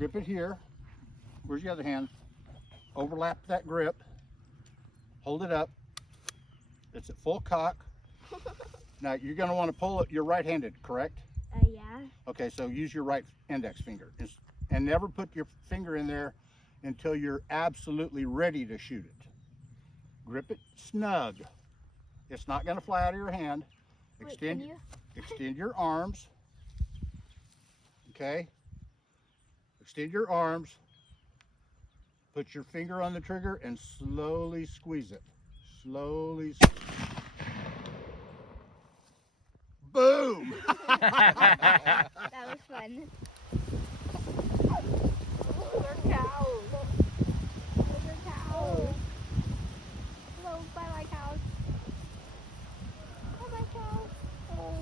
Grip it here. Where's the other hand? Overlap that grip. Hold it up. It's at full cock. Now you're going to want to pull it. You're right-handed, correct? Yeah. Okay, so use your right index finger. And never put your finger in there until you're absolutely ready to shoot it. Grip it snug. It's not going to fly out of your hand. Extend your arms. Okay? Extend your arms. Put your finger on the trigger and slowly squeeze it. Slowly. Boom! That was fun. Those are cows. Those are cows. Hello, bye-bye cows. Bye-bye cows. Oh.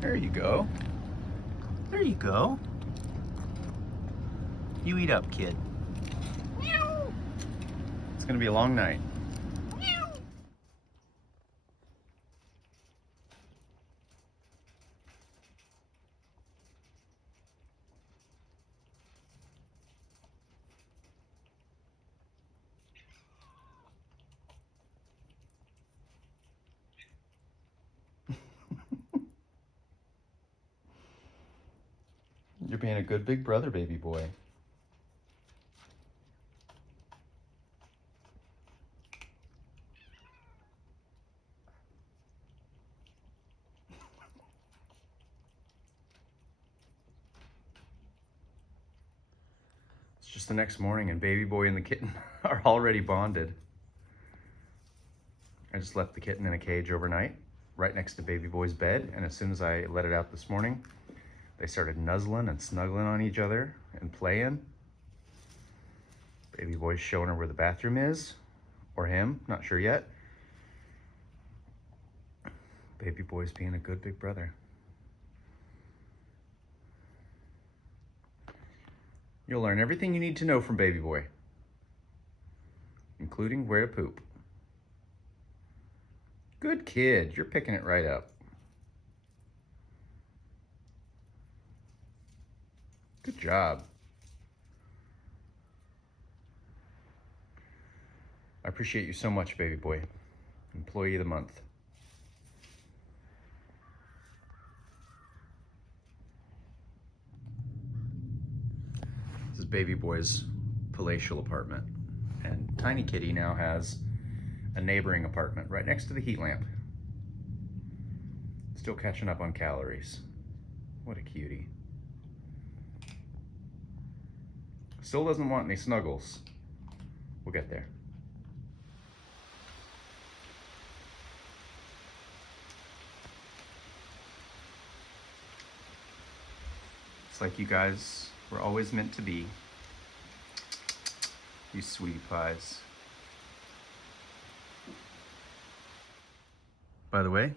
There you go. There you go. You eat up, kid. It's gonna be a long night. You're being a good big brother, baby boy. It's just the next morning and baby boy and the kitten are already bonded. I just left the kitten in a cage overnight, right next to baby boy's bed, and as soon as I let it out this morning, they started nuzzling and snuggling on each other and playing. Baby boy's showing her where the bathroom is, or him, not sure yet. Baby boy's being a good big brother. You'll learn everything you need to know from baby boy, including where to poop. Good kid, you're picking it right up. Good job. I appreciate you so much, baby boy. Employee of the month. This is baby boy's palatial apartment. And tiny kitty now has a neighboring apartment right next to the heat lamp. Still catching up on calories. What a cutie. Still doesn't want any snuggles. We'll get there. It's like you guys were always meant to be. You sweetie pies. By the way,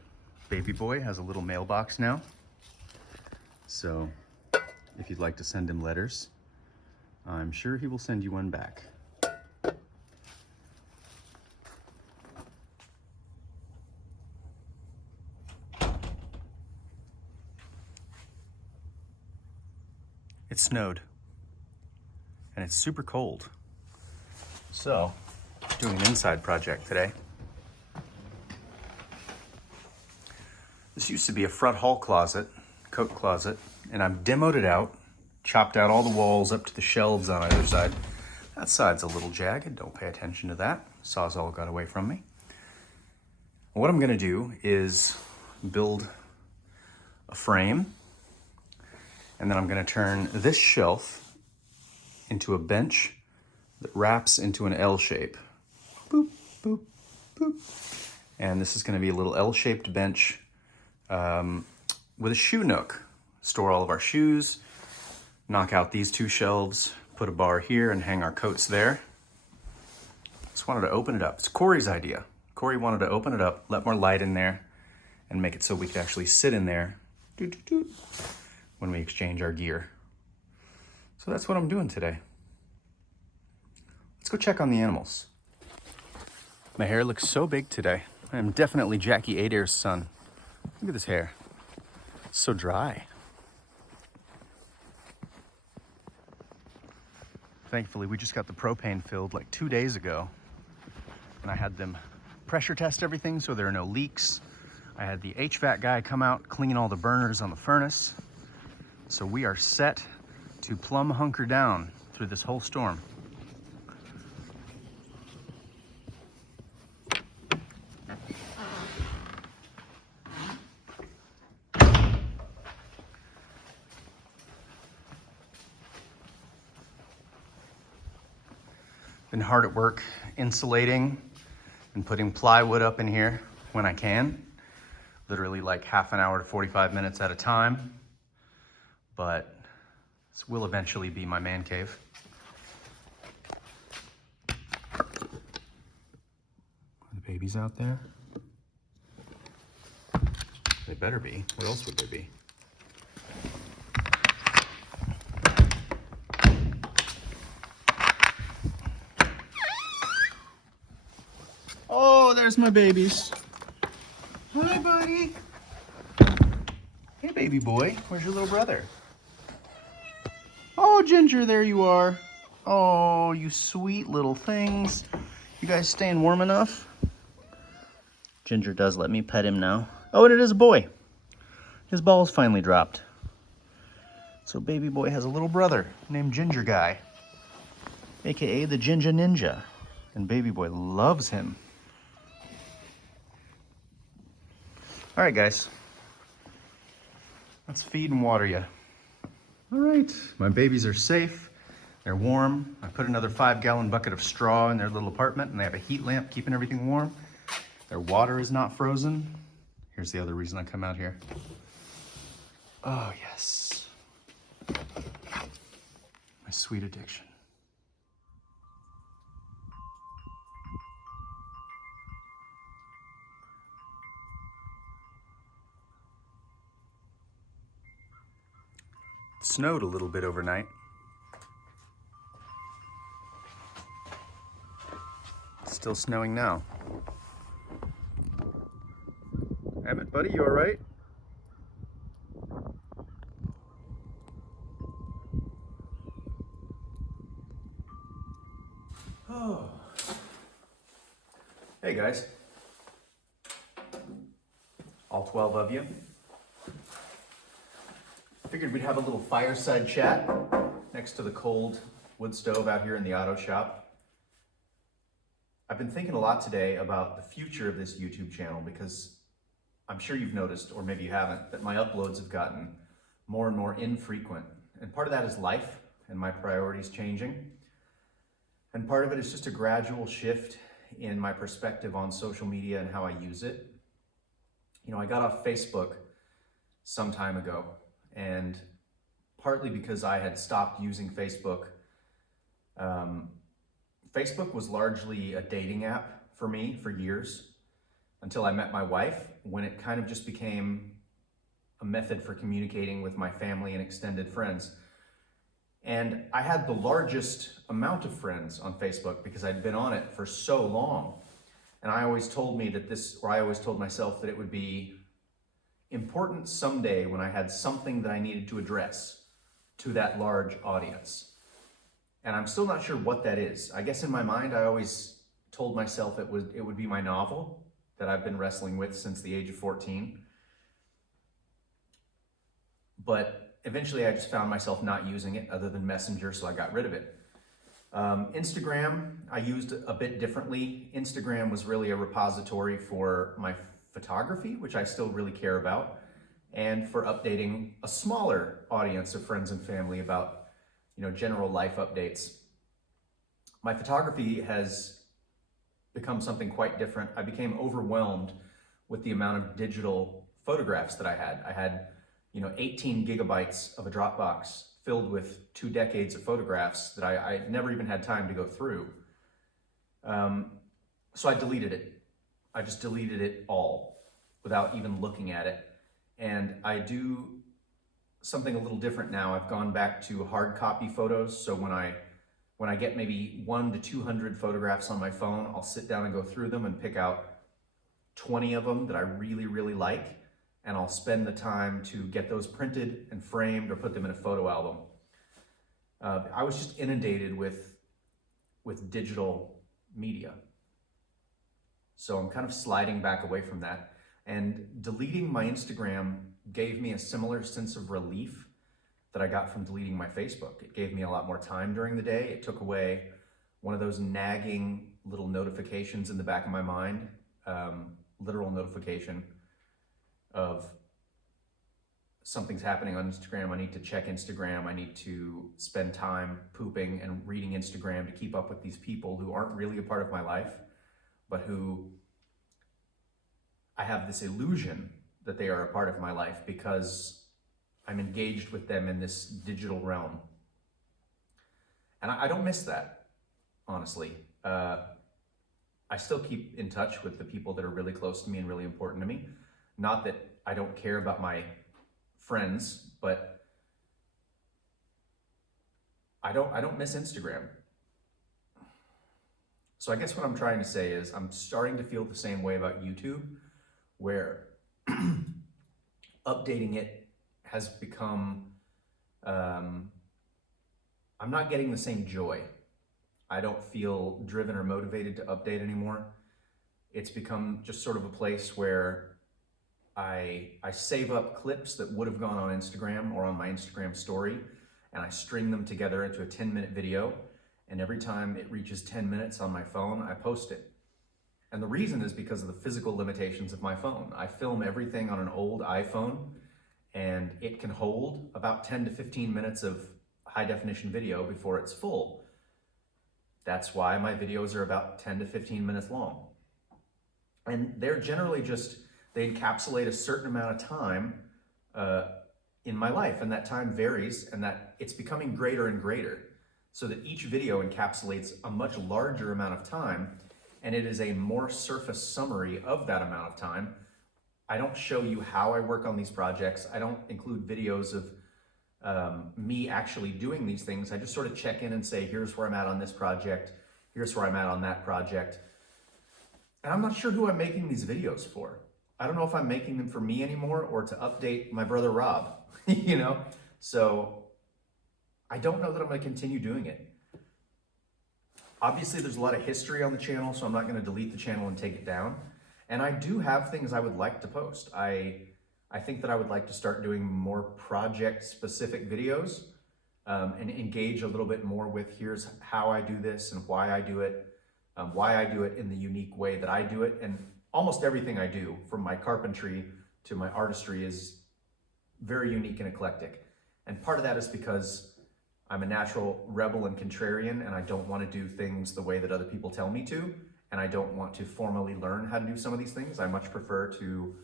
baby boy has a little mailbox now. So if you'd like to send him letters, I'm sure he will send you one back. It snowed, and it's super cold. So, doing an inside project today. This used to be a front hall closet, coat closet, and I've demoed it out, chopped out all the walls up to the shelves on either side. That side's a little jagged, don't pay attention to that. Sawzall got away from me. What I'm gonna do is build a frame, and then I'm gonna turn this shelf into a bench that wraps into an L shape. Boop, boop, boop. And this is gonna be a little L-shaped bench with a shoe nook. Store all of our shoes, knock out these two shelves, put a bar here and hang our coats there. Just wanted to open it up. It's Corey's idea. Corey wanted to open it up, let more light in there, and make it so we could actually sit in there doot, doot, doot, when we exchange our gear. So that's what I'm doing today. Let's go check on the animals. My hair looks so big today. I am definitely Jackie Adair's son. Look at this hair. It's so dry. Thankfully, we just got the propane filled like 2 days ago, and I had them pressure test everything so there are no leaks. I had the HVAC guy come out, clean all the burners on the furnace. So we are set to plumb hunker down through this whole storm. Been hard at work insulating and putting plywood up in here when I can. Literally like half an hour to 45 minutes at a time. But this will eventually be my man cave. Are the babies out there? They better be. What else would there be? Oh, there's my babies. Hi, buddy. Hey, baby boy. Where's your little brother? Oh, Ginger, there you are. Oh, you sweet little things. You guys staying warm enough? Ginger does let me pet him now. Oh, and it is a boy. His balls finally dropped. So baby boy has a little brother named Ginger Guy, AKA the Ginger Ninja. And baby boy loves him. All right, guys. Let's feed and water you. All right, my babies are safe. They're warm. I put another 5-gallon bucket of straw in their little apartment, and they have a heat lamp keeping everything warm. Their water is not frozen. Here's the other reason I come out here. Oh, yes. My sweet addiction. It snowed a little bit overnight. It's still snowing now. Emmett, buddy, you all right? Oh. Hey guys. All 12 of you. Figured we'd have a little fireside chat next to the cold wood stove out here in the auto shop. I've been thinking a lot today about the future of this YouTube channel because I'm sure you've noticed, or maybe you haven't, that my uploads have gotten more and more infrequent. And part of that is life and my priorities changing. And part of it is just a gradual shift in my perspective on social media and how I use it. You know, I got off Facebook some time ago, and partly because I had stopped using Facebook. Facebook was largely a dating app for me for years until I met my wife, when it kind of just became a method for communicating with my family and extended friends. And I had the largest amount of friends on Facebook because I'd been on it for so long. And I always told myself that it would be important someday when I had something that I needed to address to that large audience. And I'm still not sure what that is. I guess in my mind, I always told myself it would be my novel that I've been wrestling with since the age of 14. But eventually I just found myself not using it other than Messenger, so I got rid of it. Instagram, I used a bit differently. Instagram was really a repository for my photography, which I still really care about, and for updating a smaller audience of friends and family about, general life updates. My photography has become something quite different. I became overwhelmed with the amount of digital photographs that I had. I had, 18 gigabytes of a Dropbox filled with 2 decades of photographs that I never even had time to go through. So I deleted it. I just deleted it all without even looking at it. And I do something a little different now. I've gone back to hard copy photos. So when I get maybe 100 to 200 photographs on my phone, I'll sit down and go through them and pick out 20 of them that I really, really like. And I'll spend the time to get those printed and framed or put them in a photo album. I was just inundated with digital media. So I'm kind of sliding back away from that. And deleting my Instagram gave me a similar sense of relief that I got from deleting my Facebook. It gave me a lot more time during the day. It took away one of those nagging little notifications in the back of my mind, literal notification of something's happening on Instagram. I need to check Instagram. I need to spend time pooping and reading Instagram to keep up with these people who aren't really a part of my life, but who I have this illusion that they are a part of my life because I'm engaged with them in this digital realm. And I don't miss that, honestly. I still keep in touch with the people that are really close to me and really important to me. Not that I don't care about my friends, but I don't miss Instagram. So I guess what I'm trying to say is I'm starting to feel the same way about YouTube, where updating it has become, I'm not getting the same joy. I don't feel driven or motivated to update anymore. It's become just sort of a place where I save up clips that would have gone on Instagram or on my Instagram story, and I string them together into a 10-minute video. And every time it reaches 10 minutes on my phone, I post it. And the reason is because of the physical limitations of my phone. I film everything on an old iPhone, and it can hold about 10 to 15 minutes of high definition video before it's full. That's why my videos are about 10 to 15 minutes long. And they're generally they encapsulate a certain amount of time in my life, and that time varies, and that it's becoming greater and greater, so that each video encapsulates a much larger amount of time, and it is a more surface summary of that amount of time. I don't show you how I work on these projects. I don't include videos of me actually doing these things. I just sort of check in and say, here's where I'm at on this project, here's where I'm at on that project. And I'm not sure who I'm making these videos for. I don't know if I'm making them for me anymore or to update my brother Rob, So I don't know that I'm going to continue doing it. Obviously, there's a lot of history on the channel, so I'm not going to delete the channel and take it down. And I do have things I would like to post. I think that I would like to start doing more project-specific videos and engage a little bit more with here's how I do this and why I do it in the unique way that I do it. And almost everything I do, from my carpentry to my artistry, is very unique and eclectic. And part of that is because I'm a natural rebel and contrarian, and I don't want to do things the way that other people tell me to, and I don't want to formally learn how to do some of these things. I much prefer to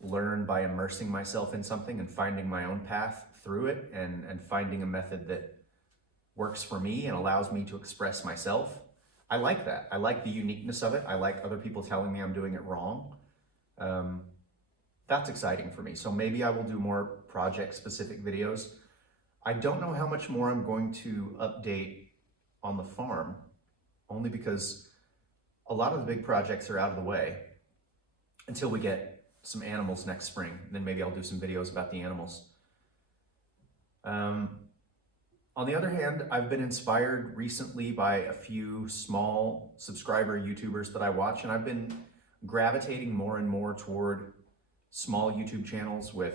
learn by immersing myself in something and finding my own path through it, and finding a method that works for me and allows me to express myself. I like that. I like the uniqueness of it. I like other people telling me I'm doing it wrong. That's exciting for me. So maybe I will do more project-specific videos. I don't know how much more I'm going to update on the farm, only because a lot of the big projects are out of the way until we get some animals next spring. Then maybe I'll do some videos about the animals. On the other hand, I've been inspired recently by a few small subscriber YouTubers that I watch, and I've been gravitating more and more toward small YouTube channels with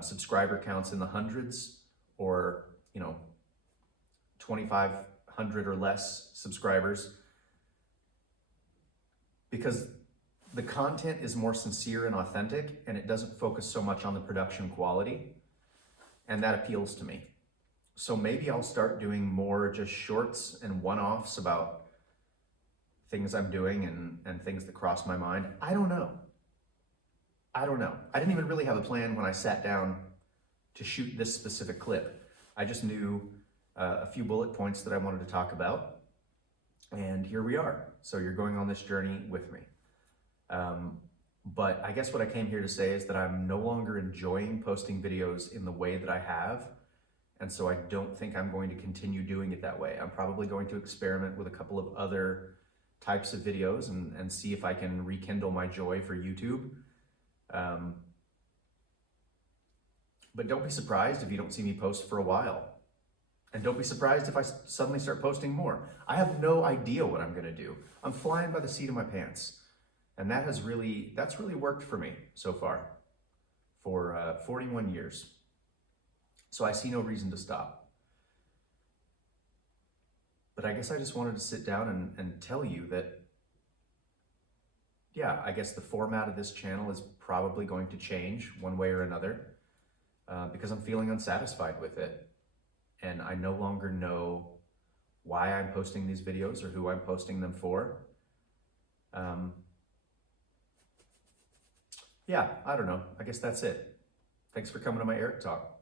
subscriber counts in the hundreds, or 2,500 or less subscribers, because the content is more sincere and authentic, and it doesn't focus so much on the production quality, and that appeals to me. So maybe I'll start doing more just shorts and one-offs about things I'm doing and things that cross my mind. I don't know. I didn't even really have a plan when I sat down to shoot this specific clip. I just knew a few bullet points that I wanted to talk about, and here we are. So you're going on this journey with me. But I guess what I came here to say is that I'm no longer enjoying posting videos in the way that I have. And so I don't think I'm going to continue doing it that way. I'm probably going to experiment with a couple of other types of videos and see if I can rekindle my joy for YouTube. But don't be surprised if you don't see me post for a while. And don't be surprised if I suddenly start posting more. I have no idea what I'm gonna do. I'm flying by the seat of my pants. And that's really worked for me so far for 41 years. So I see no reason to stop. But I guess I just wanted to sit down and tell you that, yeah, I guess the format of this channel is probably going to change one way or another because I'm feeling unsatisfied with it. And I no longer know why I'm posting these videos or who I'm posting them for. Yeah, I don't know. I guess that's it. Thanks for coming to my Eric Talk.